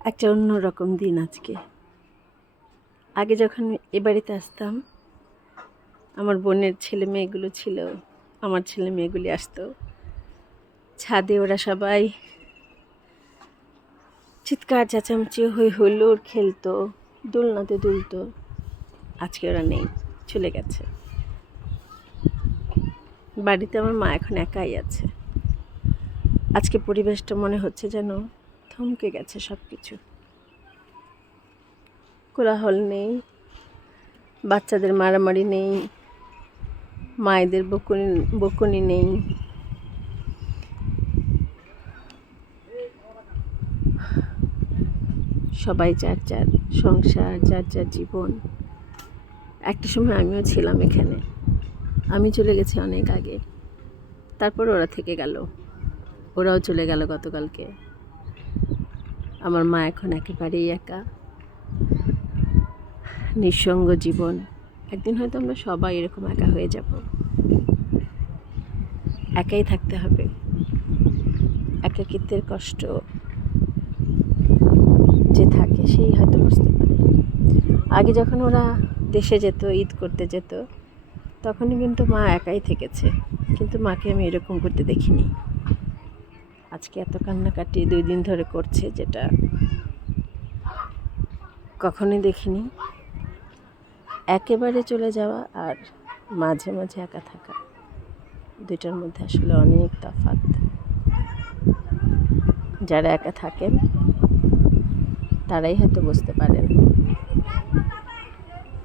একটা অন্যরকম দিন আজকে। আগে যখন এ বাড়িতে আসতাম, আমার বোনের ছেলে মেয়েগুলো ছিল, আমার ছেলে মেয়েগুলি আসতো। ছাদে ওরা সবাই চিৎকার, চেঁচামেচি হই হুল্লোড় খেলতো, দোলনাতে দুলতো। আজকে ওরা নেই, চলে গেছে। বাড়িতে আমার মা এখন একাই আছে। আজকে পরিবেশটা মনে হচ্ছে যেন থমকে গেছে সব কিছু কোলাহল নেই, বাচ্চাদের মারামারি নেই, মায়েদের বকুনি বকুনি নেই। সবাই যার যার সংসার, যার যার জীবন। একটা সময় আমিও ছিলাম এখানে। আমি চলে গেছি অনেক আগে। তারপর ওরা থেকে গেল। ওরাও চলে গেল গতকালকে। আমার মা এখন একেবারেই একা। নিঃসঙ্গ জীবন। একদিন হয়তো আমরা সবাই এরকম একা হয়ে যাব। একাই থাকতে হবে। একাকিত্বের কষ্ট যে থাকে সেই হয়তো বুঝতে পারে। আগে যখন ওরা দেশে যেত, ঈদ করতে যেত, তখনই কিন্তু মা একাই থেকেছে। কিন্তু মাকে আমি এরকম করতে দেখিনি। আজকে এত কান্নাকাটি দুই দিন ধরে করছে যেটা কখনোই দেখিনি। একেবারে চলে যাওয়া আর মাঝে মাঝে একা থাকা। দুইটার মধ্যে আসলে অনেক তফাৎ। যারা একা থাকেন, তারাই হয়তো বুঝতে পারেন।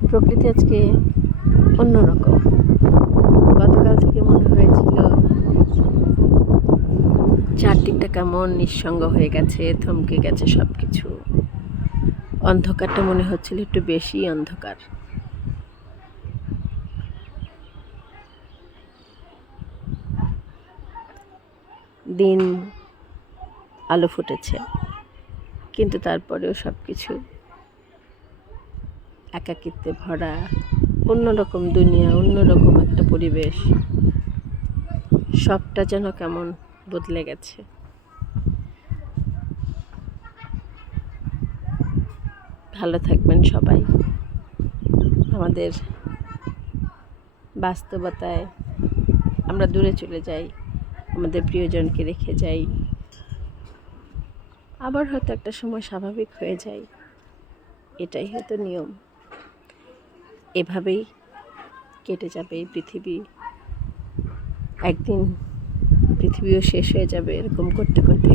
প্রকৃতি আজকে অন্যরকম। গতকাল থেকে মনে কেমন নিঃসঙ্গ হয়ে গেছে, থমকে গেছে সব কিছু অন্ধকারটা মনে হচ্ছিল একটু বেশি অন্ধকার। দিন আলো ফুটেছে, কিন্তু তারপরেও সব কিছু একাকিত্বে ভরা, অন্যরকম দুনিয়া, অন্যরকম একটা পরিবেশ। সবটা যেন কেমন বদলে গেছে। ভালো থাকবেন সবাই। আমাদের বাস্তবতায় আমরা দূরে চলে যাই, আমাদের প্রিয়জনকে রেখে যাই। আবার হয়তো একটা সময় স্বাভাবিক হয়ে যায় এটাই হয়তো নিয়ম। এভাবেই কেটে যাবে পৃথিবী। একদিন পৃথিবীও শেষ হয়ে যাবে, এরকম করতে করতে